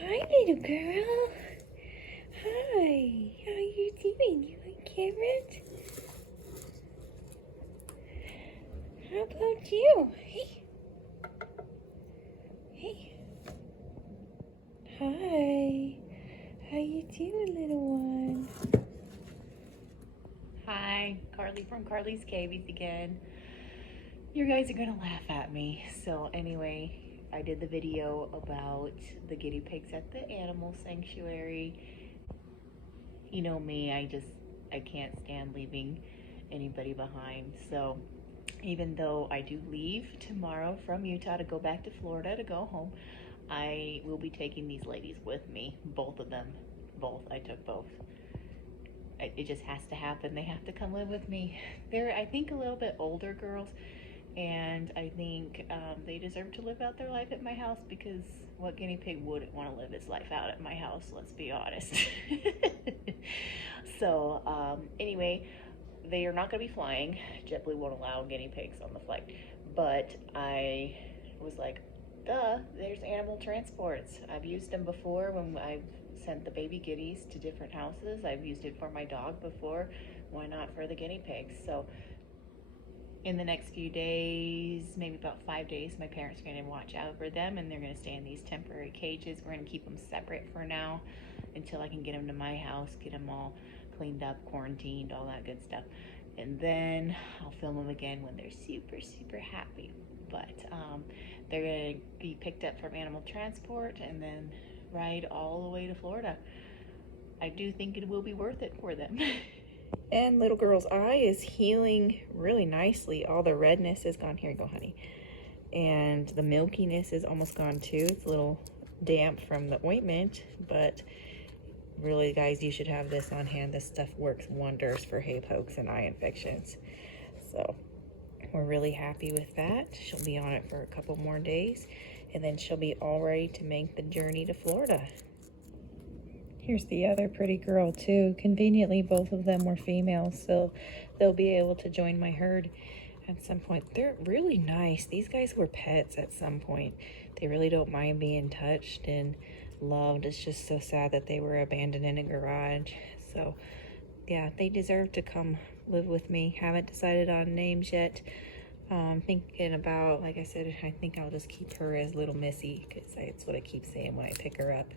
Hi, little girl. Hi. How you doing? You like carrot? How about you? Hey. Hey. Hi. How you doing, little one? Hi, Carly from carliescavies again. You guys are gonna laugh at me. So anyway, I did the video about the guinea pigs at the animal sanctuary. You know me, I can't stand leaving anybody behind. So even though I do leave tomorrow from Utah to go back to Florida to go home, I will be taking these ladies with me, both of them. Both. I took both. It just has to happen. They have to come live with me. They're, I think, a little bit older girls, and I think they deserve to live out their life at my house, because what guinea pig wouldn't want to live his life out at my house? Let's be honest. So anyway, they are not going to be flying. JetBlue won't allow guinea pigs on the flight, but I was like, duh, there's animal transports. I've used them before when I've sent the baby guineas to different houses. I've used it for my dog before. Why not for the guinea pigs? So in the next few days, maybe about 5 days, my parents are going to watch over them, and they're going to stay in these temporary cages. We're going to keep them separate for now until I can get them to my house, get them all cleaned up, quarantined, all that good stuff. And then I'll film them again when they're super, super happy. But they're going to be picked up from animal transport and then ride all the way to Florida. I do think it will be worth it for them. And little girl's eye is healing really nicely. All the redness is gone. Here you go, honey. And the milkiness is almost gone too. It's a little damp from the ointment, but really, guys, you should have this on hand. This stuff works wonders for hay pokes and eye infections. So we're really happy with that. She'll be on it for a couple more days, and then she'll be all ready to make the journey to Florida. Here's the other pretty girl too. Conveniently, both of them were females, so they'll be able to join my herd at some point. They're really nice. These guys were pets at some point. They really don't mind being touched and loved. It's just so sad that they were abandoned in a garage. So yeah, they deserve to come live with me. Haven't decided on names yet. Thinking about, like I said, I think I'll just keep her as Little Missy, because that's what I keep saying when I pick her up.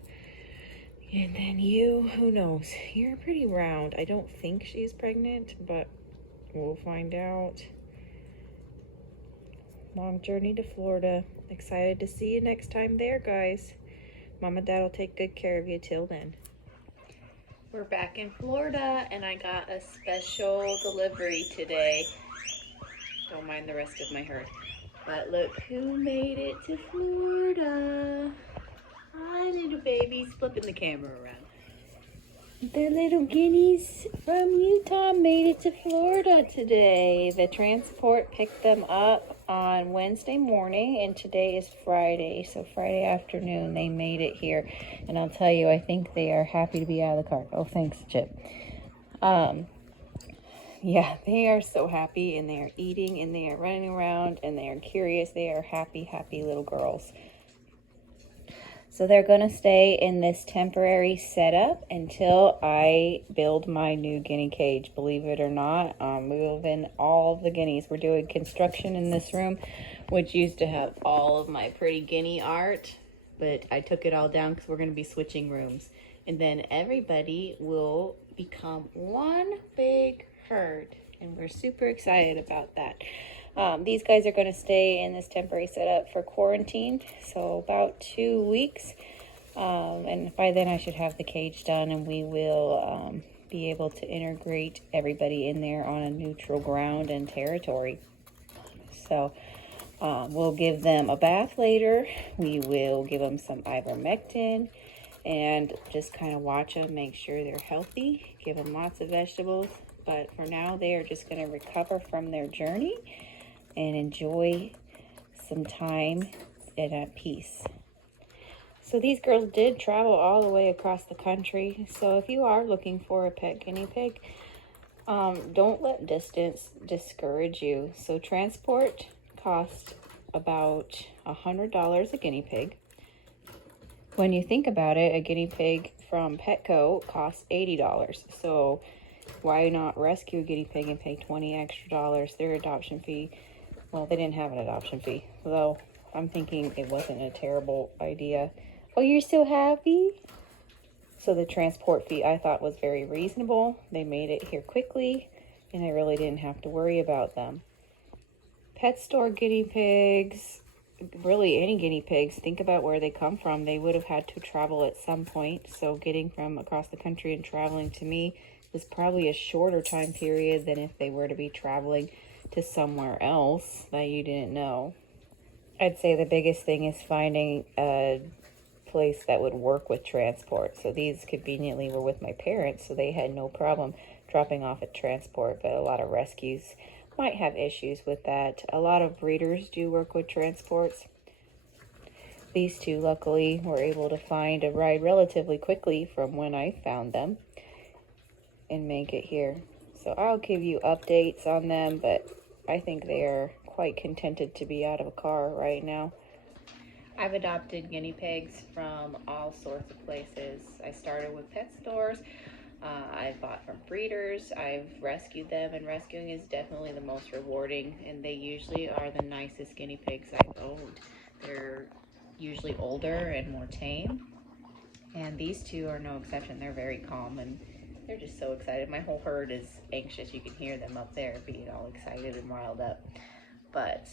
And then you, who knows? You're pretty round. I don't think she's pregnant, but we'll find out. Long journey to Florida. Excited to see you next time there, guys. Mom and Dad will take good care of you till then. We're back in Florida, and I got a special delivery today. Don't mind the rest of my herd. But look who made it to Florida. Hi, little babies. Flipping the camera around. The little guineas from Utah made it to Florida today. The transport picked them up on Wednesday morning, and today is Friday. So Friday afternoon, they made it here. And I'll tell you, I think they are happy to be out of the car. Oh, thanks, Chip. Yeah, they are so happy, and they are eating, and they are running around, and they are curious. They are happy, happy little girls. So they're going to stay in this temporary setup until I build my new guinea cage. Believe it or not, we move in all of the guineas. We're doing construction in this room, which used to have all of my pretty guinea art, but I took it all down because we're going to be switching rooms. And then everybody will become one big herd, and we're super excited about that. These guys are going to stay in this temporary setup for quarantine, so about 2 weeks. And by then I should have the cage done, and we will be able to integrate everybody in there on a neutral ground and territory. So we'll give them a bath later. We will give them some ivermectin and just kind of watch them, make sure they're healthy, give them lots of vegetables. But for now, they are just going to recover from their journey and enjoy some time and at peace. So these girls did travel all the way across the country. So if you are looking for a pet guinea pig, don't let distance discourage you. So transport costs about $100 a guinea pig. When you think about it, a guinea pig from Petco costs $80. So why not rescue a guinea pig and pay $20 extra? Their adoption fee, well, they didn't have an adoption fee, though I'm thinking it wasn't a terrible idea. Oh, you're so happy? So the transport fee I thought was very reasonable. They made it here quickly, and I really didn't have to worry about them. Pet store guinea pigs, really any guinea pigs, think about where they come from. They would have had to travel at some point. So getting from across the country and traveling to me was probably a shorter time period than if they were to be traveling to somewhere else that you didn't know. I'd say the biggest thing is finding a place that would work with transport. So these conveniently were with my parents, so they had no problem dropping off at transport, but a lot of rescues might have issues with that. A lot of breeders do work with transports. These two luckily were able to find a ride relatively quickly from when I found them and make it here. So I'll give you updates on them, but I think they are quite contented to be out of a car right now. I've adopted guinea pigs from all sorts of places. I started with pet stores. I've bought from breeders. I've rescued them, and rescuing is definitely the most rewarding, and they usually are the nicest guinea pigs I've owned. They're usually older and more tame, and these two are no exception. They're very calm, and they're just so excited. My whole herd is anxious. You can hear them up there being all excited and riled up. But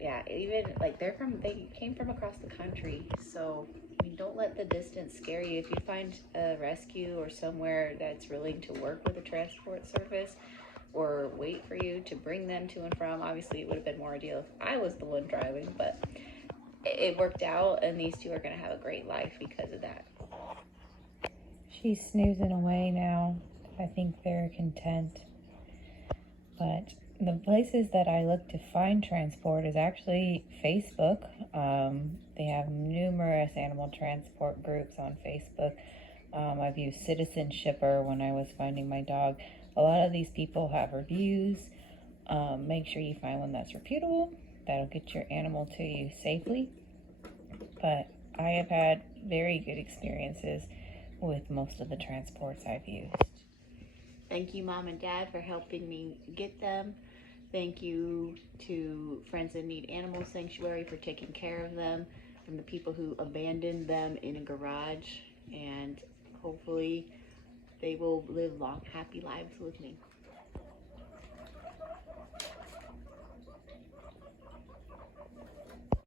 yeah, even like they came from across the country, so I mean, don't let the distance scare you. If you find a rescue or somewhere that's willing to work with a transport service or wait for you to bring them to and from, obviously it would have been more ideal if I was the one driving, but it worked out, and these two are going to have a great life because of that. She's snoozing away now. I think they're content. But the places that I look to find transport is actually Facebook. They have numerous animal transport groups on Facebook. I've used Citizen Shipper when I was finding my dog. A lot of these people have reviews. Make sure you find one that's reputable. That'll get your animal to you safely. But I have had very good experiences with most of the transports I've used. Thank you, Mom and Dad, for helping me get them. Thank you to Friends in Need Animal Sanctuary for taking care of them, and the people who abandoned them in a garage. And hopefully they will live long, happy lives with me.